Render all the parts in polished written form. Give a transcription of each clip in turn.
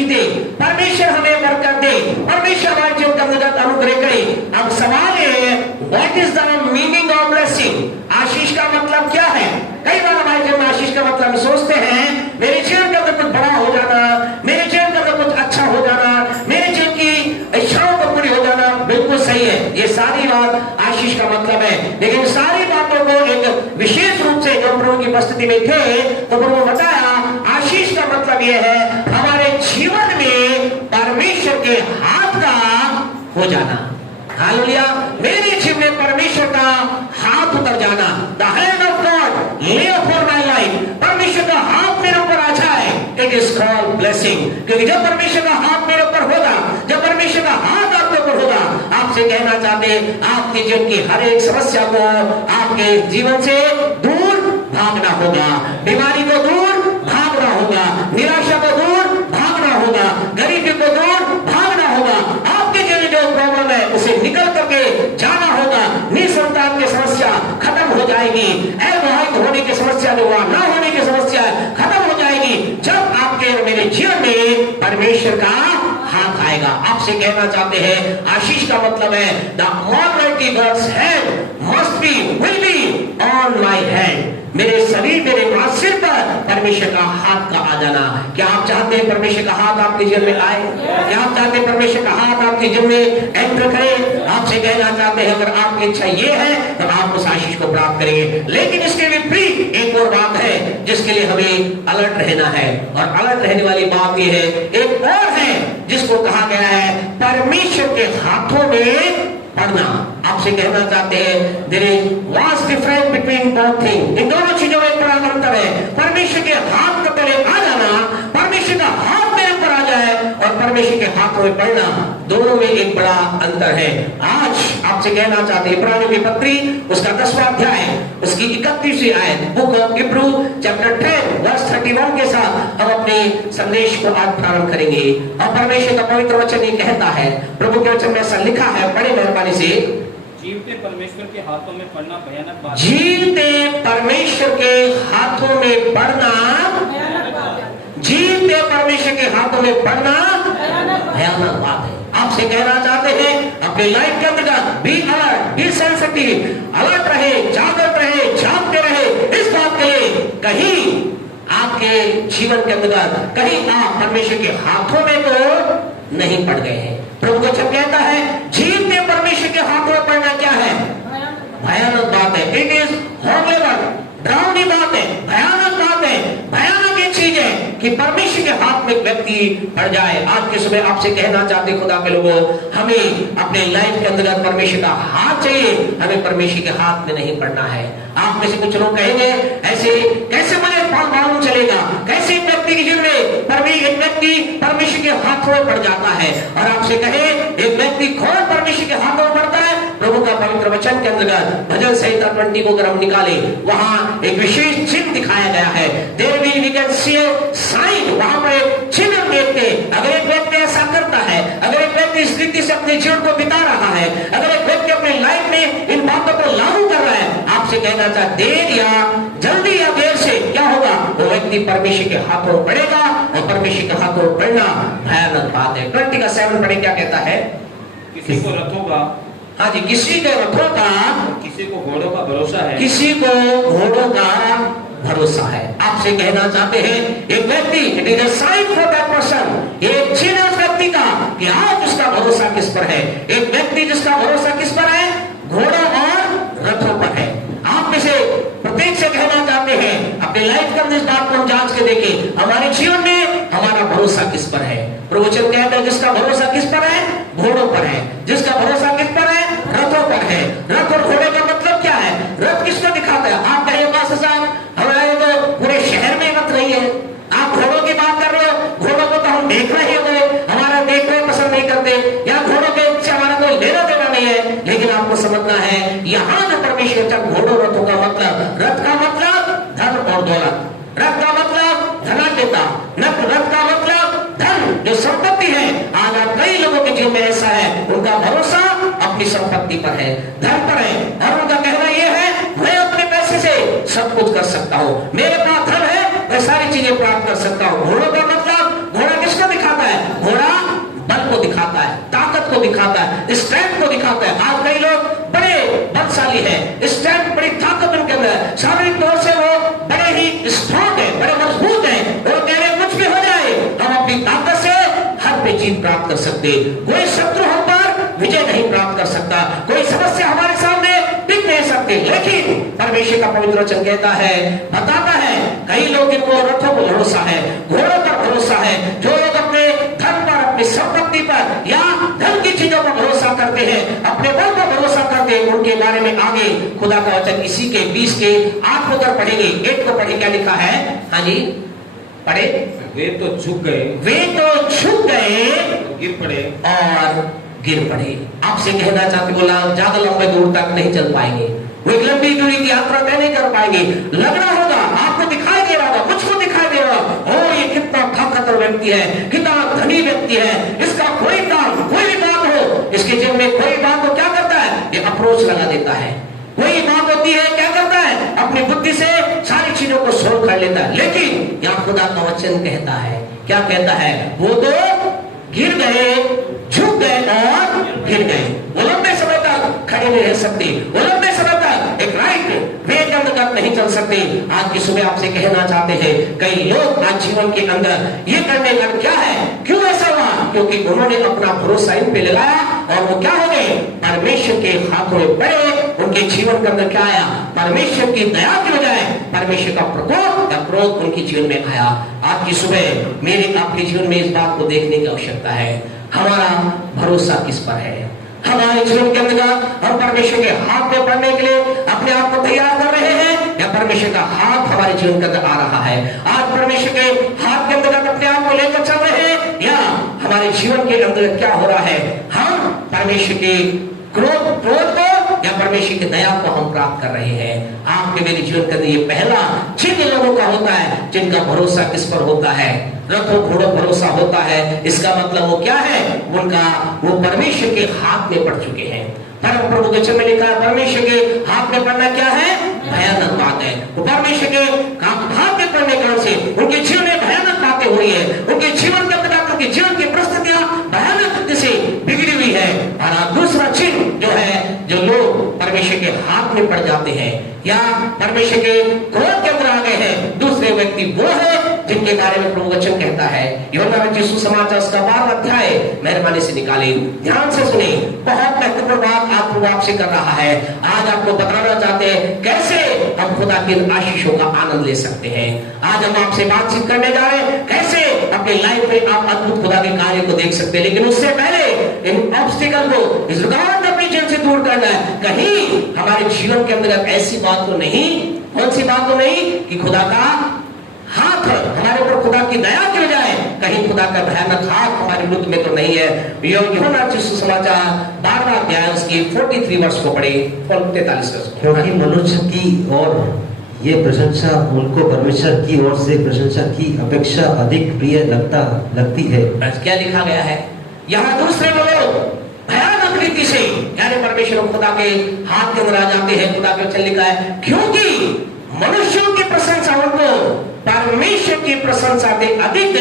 आशीष दे, परमेश्वर हमें बरकत दे, परमेश्वर हमारे जीवन का मदद अनुग्रह करे। अब सवाल है, what is the meaning of blessing? आशीष का मतलब क्या है? कई बार हमारे जीवन में आशीष का मतलब सोचते हैं मेरे जीवन का कुछ बड़ा हो जाना, मेरे जीवन का कुछ अच्छा हो जाना, मेरे जीवन की इच्छाओं को पूरी हो जाना। बिल्कुल सही है, ये सारी बात आशीष का मतलब है, लेकिन सारी बातों को एक विशेष रूप से जब प्रभु की उपस्थिति में थे तो प्रभु बताया आशीष का मतलब यह है हमारे जीवन में परमेश्वर के हाथ का हो जाना। हालेलुया, मेरे जीवन में परमेश्वर का हाथ उतर जाना। द हैंड ऑफ गॉड ले अपॉन माय लाइफ, परमेश्वर का हाथ मेरे ऊपर आ जाए, इट इज कॉल्ड ब्लेसिंग। क्योंकि जब परमेश्वर का हाथ मेरे ऊपर होगा, जब परमेश्वर का हाथ आपके ऊपर होगा, आपसे कहना चाहते आपके जीवन की हर एक समस्या को आपके जीवन से दूर भागना होगा, बीमारी को दूर भागना होगा, निराशा को दूर भागना होगा, गरीबी को दूर भागना होगा। आपके जीवन जो प्रॉब्लम है उसे निकल करके जाना होगा। निसंतान की समस्या खत्म हो जाएगी, अविवाहित होने की समस्या, विवाह न होने की समस्या खत्म हो जाएगी जब आपके और मेरे जीवन में परमेश्वर का हाथ आएगा। आपसे कहना चाहते हैं आशीष का मतलब है the almighty God's hand must be will be on my hand. मेरे शरीर, मेरे सिर पर परमेश्वर का हाथ का आ जाना। क्या आप चाहते हैं परमेश्वर का हाथ आपके जीवन में आए? क्या आप चाहते हैं परमेश्वर का हाथ आपके जीवन में एंटर करे? आपसे कहना चाहते हैं अगर आपकी इच्छा ये है तो आप उस आशीष को प्राप्त करेंगे। लेकिन इसके विपरीत एक और बात है जिसके लिए हमें अलर्ट रहना है, और अलर्ट रहने वाली बात ये है, एक और है जिसको कहा गया है परमेश्वर के हाथों में पढ़ना। आपसे कहना चाहते हैं there is vast difference between both thing. इन दोनों चीजों में बड़ा अंतर है। परमेश्वर के हाथ के तले आ जाना, परमेश्वर का हाथ मेरे ऊपर आ जाए, और परमेश्वर के हाथों में पढ़ना, दोनों में एक बड़ा अंतर है। आज आपसे कहना चाहते हैं इब्रानियों की पत्री उसका 10वां अध्याय उसकी 31वीं आयत, book of Hebrew chapter 10 verse 31 के साथ हम अपने संदेश को आज प्रारंभ करेंगे। और परमेश्वर का पवित्र वचन ये कहता है, प्रभु के वचन में ऐसा लिखा है, बड़े मेहरबानी से, जीवते परमेश्वर के हाथों में पड़ना भयानक बात है। जीवते परमेश्वर के हाथों में पड़ना, जीवते परमेश्वर के हाथों में पड़ना भयानक बात है। आपसे कहना चाहते हैं अपने लाइफ के अंतर्गत be alert, be sensitive, alert रहे, जागृत रहे, जागते रहे इस बात के लिए कहीं आपके जीवन के अंतर्गत कहीं आप परमेश्वर के हाथों में तो नहीं पड़ गए हैं। प्रभु वचन कहता है जीवते परमेश्वर के हाथों में पड़ना क्या है? भयानक बात है। इट इज हॉरिबल, डरावनी बात है, भयानक बात है, भयानक एक चीज है कि परमेश्वर के हाथ में व्यक्ति पड़ जाए। आज के सुबह आपसे कहना चाहते खुदा के लोगों, हमें अपने लाइफ के अंदर परमेश्वर का हाथ चाहिए, हमें परमेश्वर के हाथ में नहीं पड़ना है। आप में से कुछ लोग कहेंगे ऐसे कैसे मुझे मालूम चलेगा, कैसे एक व्यक्ति के जीवन में एक व्यक्ति परमेश्वर के हाथों में पड़ जाता है। और आपसे कहे एक व्यक्ति कौन परमेश्वर के हाथों में पड़ता है? प्रभु का पवित्र वचन के अंतर्गत भजन संहिता 20 को अगर हम निकाले, वहां एक विशेष चिन्ह दिखाया गया है। There we can see a sign, वहां पर एक चिन्ह देखते। अगर एक व्यक्ति ऐसा करता है, अगर एक व्यक्ति इस रीति से अपने जीवन को बिता रहा है, अगर एक व्यक्ति अपने लाइफ में इन बातों को लागू कर रहा है, आपसे कहना चाहते देर या जल्दी या देर से क्या होगा? वो व्यक्ति परमेश्वर के हाथों में पड़ेगा, और परमेश्वर के हाथों में पड़ना भयानक बात है। 20:7 पढ़े, क्या कहता है? किसी को रथों का, हाँ जी, किसी के रथों का, किसी को घोड़ों का भरोसा है, किसी को घोड़ों का भरोसा है। आपसे कहना चाहते हैं एक व्यक्ति, it is a sign for that person, एक चिन्ह उस व्यक्ति का कि आज उसका भरोसा किस पर है। एक व्यक्ति जिसका भरोसा किस पर है? घोड़ों और रथों पर है। आप में से प्रत्येक से कहना चाहते हैं अपने लाइफ का इस बात को हम जांच के देखें, हमारे जीवन में हमारा भरोसा किस पर है? प्रवचन कहता है जिसका भरोसा किस पर है? घोड़ों पर है। जिसका भरोसा किस पर है? रथों पर है। रथ और घोड़े का मतलब क्या है? रथ किसको दिखाता है? आप कहे साहब हमारे तो पूरे शहर में रथ नहीं है, आप घोड़ों की बात कर रहे हो, घोड़ों को तो हम देख रहे हैं, हमारा देख रहे पसंद नहीं करते, या घोड़ों के से हमारा कोई लेना देना नहीं है। लेकिन आपको समझना है यहाँ जो परमेश्वर का घोड़ों रथों का मतलब, रथ का मतलब धन और दौलत, रथ का मतलब धनाढ्यता, रथ का मतलब धन जो संपत्ति है। आज आप कई लोगों के जीवन में ऐसा है, उनका भरोसा अपनी संपत्ति पर है, धन पर है, और उनका कहना यह है मैं अपने पैसे से सब कुछ कर सकता हूँ, मेरे पास धन है, मैं सारी चीजें प्राप्त कर सकता हूँ। घोड़ों का मतलब, घोड़ा किसको दिखाता है? दिखाता है, स्ट्रेंथ को दिखाता है। आज कई लोग बड़े बलशाली है, स्ट्रेंथ बड़ी ताकत उनके अंदर है, शारीरिक तौर से वो बड़े ही स्ट्रॉन्ग है, बड़े मजबूत है। वो कह रहे कुछ भी हो जाए हम अपनी ताकत से हर पे जीत प्राप्त कर सकते। कोई शत्रु हम पर विजय नहीं प्राप्त कर सकता, कोई समस्या हमारे सामने टिक नहीं सकती। लेकिन परमेश्वर का पवित्र वचन कहता है, बताता है, कई लोग इनको रथों पर भरोसा है, घोड़ों पर भरोसा है, जो लोग अपने धन पर, अपनी संपत्ति पर या धन की चीजों पर भरोसा करते हैं, अपने बल पर भरोसा करते हैं, उनके बारे में आगे खुदा का वचन इसी के 20 के 8 को उधर पढ़ेंगे। 1 को पढ़े, क्या लिखा है? हाँ जी पढ़े। वे तो झुक गए, वे तो झुक गए गिर पड़े और गिर पड़े। आपसे कहना चाहते, बोला ज्यादा लंबे दूर तक नहीं चल पाएंगे, वो एक लंबी दूरी की यात्रा तय नहीं कर पाएंगे। लग रहा होगा, आपको दिखाई दे रहा होगा, मुझको दिखाई दे रहा होगा, ओ ये कितना ताकतवर व्यक्ति है, कितना धनी व्यक्ति है, इसका कोई काम, कोई भी बात हो, इसके जीवन में कोई बात हो, क्या करता है? ये अप्रोच लगा देता है। कोई बात होती है, क्या करता है? अपनी बुद्धि से सारी चीजों को सोल्व कर लेता है। लेकिन यहाँ खुदा का वचन कहता है, क्या कहता है? वो तो गिर गए, झुक गए और गिर गए। वो लंबे समय तक खड़े नहीं रह सकते, वो लंबे समय तक एक राइट वे के अंदर नहीं चल सकते। आज की सुबह आपसे कहना चाहते हैं, कई लोग आज जीवन के अंदर ये करने लग, क्या है, क्यों ऐसा हुआ? क्योंकि उन्होंने अपना भरोसा इन पे लगाया और वो क्या हो गए? परमेश्वर के हाथों में पड़े। उनके जीवन के अंदर क्या आया? परमेश्वर की दया की बजाय परमेश्वर का प्रकोप या क्रोध उनके जीवन में आया। आज की सुबह मेरे आपके जीवन में इस बात को देखने की आवश्यकता है, हमारा भरोसा किस पर है? हमारे जीवन के अंदर हम परमेश्वर के हाथ में पड़ने के लिए अपने आप को तैयार कर रहे हैं या परमेश्वर का हाथ हमारे जीवन के अंदर आ रहा है? आज परमेश्वर के हाथ के अंदर अपने आप को लेकर चल रहे हैं या हमारे जीवन के अंदर क्या हो रहा है? हम परमेश्वर के क्रोध को या परमेश्वर की दया को हम प्राप्त कर रहे हैं। आपके मेरे जीवन के अंदर ये पहला जिन लोगों का होता है जिनका भरोसा किस पर होता है? रथों घोड़ों भरोसा होता है। इसका मतलब वो क्या है? उनका वो परमेश्वर के हाथ में पड़ चुके हैं। परम प्रभु के चरण में लिखा है, परमेश्वर के हाथ में पड़ना क्या है? भयानक बात है। वो परमेश्वर के हाथ में पड़ने के कारण से उनके जीवन में भयानक बातें हुई है, उनके जीवन के अंदर उनके जीवन की परिस्थितियां भयानक से बिगड़ी हुई है। और दूसरा चिन्ह जो है, जो लोग परमेश्वर के हाथ में पड़ जाते हैं या परमेश्वर के क्रोध के अंदर आ गए हैं, दूसरे व्यक्ति वो है जिनके बारे में प्रभु वचन कहता है। यूहन्ना में यीशु समाचार उसका 12वां अध्याय मेहरबानी से निकाले, ध्यान से सुने, बहुत महत्वपूर्ण बात आप प्रभु आपसे कर रहा है। आज आपको बताना चाहते हैं कैसे हम खुदा की आशीषों का आनंद ले सकते हैं। आज हम आपसे बातचीत करने जा रहे हैं कैसे अपनी लाइफ में आप अद्भुत खुदा के कार्य को देख सकते हैं। लेकिन उससे पहले इन ऑब्स्टिकल को, इस रुकावट अपने जीवन से दूर करना है। कहीं हमारे जीवन के अंदर ऐसी बात तो नहीं, कौन सी बात तो नहीं कि खुदा का हाथ हमारे ऊपर, खुदा की दया की बजाय कहीं खुदा का भयानक हाथ हमारे विरुद्ध में तो नहीं है। यूहन्ना यीशु समाचार 12वां अध्याय उसकी 43 वर्ष को पढ़े, 43 वर्ष। क्योंकि मनुष्य की और ये प्रशंसा उनको परमेश्वर की ओर से प्रशंसा की अपेक्षा अधिक प्रिय लगती है। क्या लिखा गया है यहाँ? दूसरे लोग भयानक रीति से यानी परमेश्वर खुदा के हाथ के अंदर आ जाते हैं। खुदा के वचन लिखा है, क्योंकि मनुष्यों की प्रशंसा उनको परमेश्वर की प्रशंसा से अधिक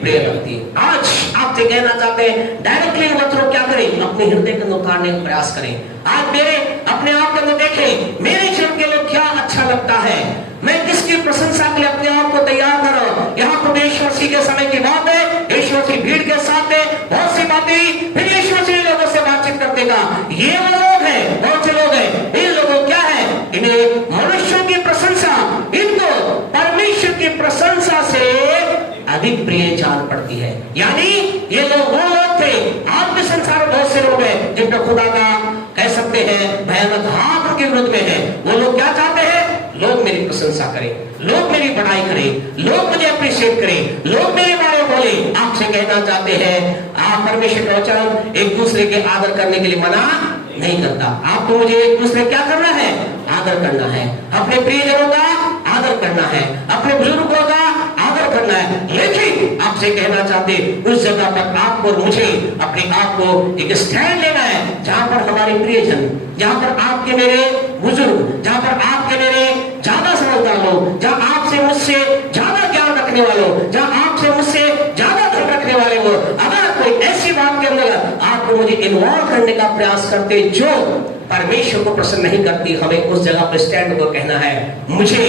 प्रिय लगती है। आज आपसे कहना चाहते हैं, डायरेक्टली मतलब क्या करें? अपने हृदय के अंदर उतारने का प्रयास करें। आज मेरे अपने आप के अंदर देखें, मेरे जीवन के लिए क्या अच्छा लगता है, मैं किसकी प्रशंसा के लिए अपने आप को तैयार कर रहा हूं। यहाँ पर यीशु मसीह के समय की बात है, यीशु मसीह भीड़ के साथ है, बहुत सी बातें, फिर यीशु मसीह लोगों से बातचीत करते का। ये वो लोग हैं, बहुत से लोग हैं, इन लोगों क्या है? इन्हें मनुष्यों की प्रशंसा, इनको परमेश्वर की प्रशंसा से अधिक प्रिय जान पड़ती है। यानी ये लोग वो लोग थे, आज भी संसार में बहुत से लोग हैं जिन पर खुदा का कह सकते हैं भयानक हाथ के विरुद्ध में है। वो लोग क्या चाहते हैं? लोग मेरी प्रशंसा करें, लोग मेरी बड़ाई करें, लोग मुझे अप्रिशिएट करें, लोग मेरे बारे में बोले। आपसे कहना चाहते हैं, आप परमेश्वर का वचन एक दूसरे के आदर करने के लिए मना नहीं करता। आपको मुझे एक दूसरे क्या करना है? आदर करना है। अपने प्रियजनों का आदर करना है, अपने बुजुर्गों का आदर करना है। लेकिन आपसे कहना चाहते, उस जगह पर आपको और मुझे अपने आप को एक स्टैंड लेना है जहां पर हमारे प्रियजन, जहां पर आपके मेरे बुजुर्ग, जहां पर आपके मेरे ज्यादा समझदार लोग, जहां आपसे मुझसे ज्यादा ज्ञान रखने वालों, जहां आपसे मुझसे ज्यादा धन रखने वाले हो, अगर कोई ऐसी बात के अंदर आप मुझे इन्वॉल्व करने का प्रयास करते जो परमेश्वर को प्रसन्न नहीं करती, हमें उस जगह पर स्टैंड को कहना है, मुझे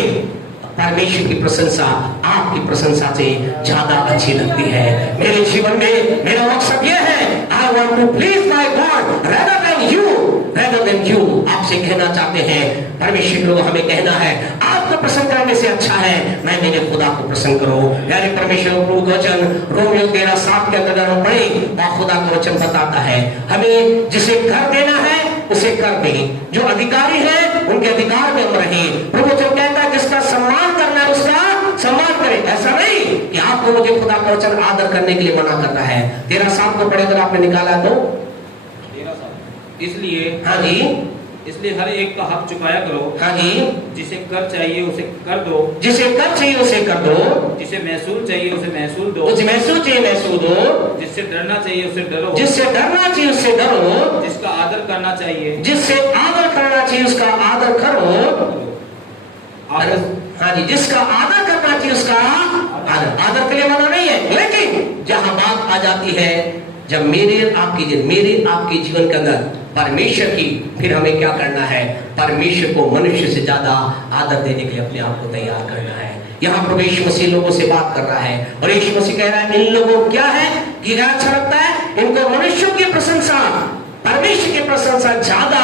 परमेश्वर की प्रशंसा आपकी प्रशंसा से ज्यादा अच्छी लगती है। मेरे जीवन में मेरा मकसद यह है, I want to please my God rather than you, rather than you. आपसे कहना चाहते हैं, परमेश्वर को हमें कहना है, आपको प्रसन्न करने से अच्छा है मैं मेरे खुदा को प्रसन्न करो। यानी परमेश्वर का वचन रोमियो 13:7 के अंदर हम पढ़े, और खुदा का वचन बताता है हमें जिसे कर देना है उसे कर दें, जो अधिकारी है उनके अधिकार में हम रहें। प्रभु वचन कहता है जिसका सम्मान करना है उसका सम्मान करें। ऐसा नहीं कि आपको मुझे खुदा का वचन आदर करने के लिए मना करता है। 13:7 को पढ़े अगर आपने निकाला तो 13:7 इसलिए हाँ जी, इसलिए हर एक का हक चुकाया करो। हाँ जी, जिसे कर चाहिए उसे कर दो, जिसे कर चाहिए उसे कर दो, जिसे महसूल चाहिए उसे महसूल दो, उसे महसूल चाहिए महसूल दो, जिससे डरना चाहिए उसे डरो, जिससे डरना चाहिए उससे डरो, जिसका आदर करना चाहिए जिससे आदर करना चाहिए उसका आदर करो। आपस हाँ जी, जिसका आदर करना चाहिए उसका आदर, आदर के लिए मना नहीं है। लेकिन जहां बात आ जाती है, जब मेरे आपके जीवन के अंदर परमेश्वर की, फिर हमें क्या करना है, परमेश्वर को मनुष्य से ज्यादा आदर देने के लिए अपने आप को तैयार करना है। यहाँ प्रभु यीशु मसीह लोगों से बात कर रहा है और यीशु मसीह कह रहा है इन लोगों को क्या है कि क्या अच्छा लगता है, इनको मनुष्यों की प्रशंसा, परमेश्वर की प्रशंसा ज्यादा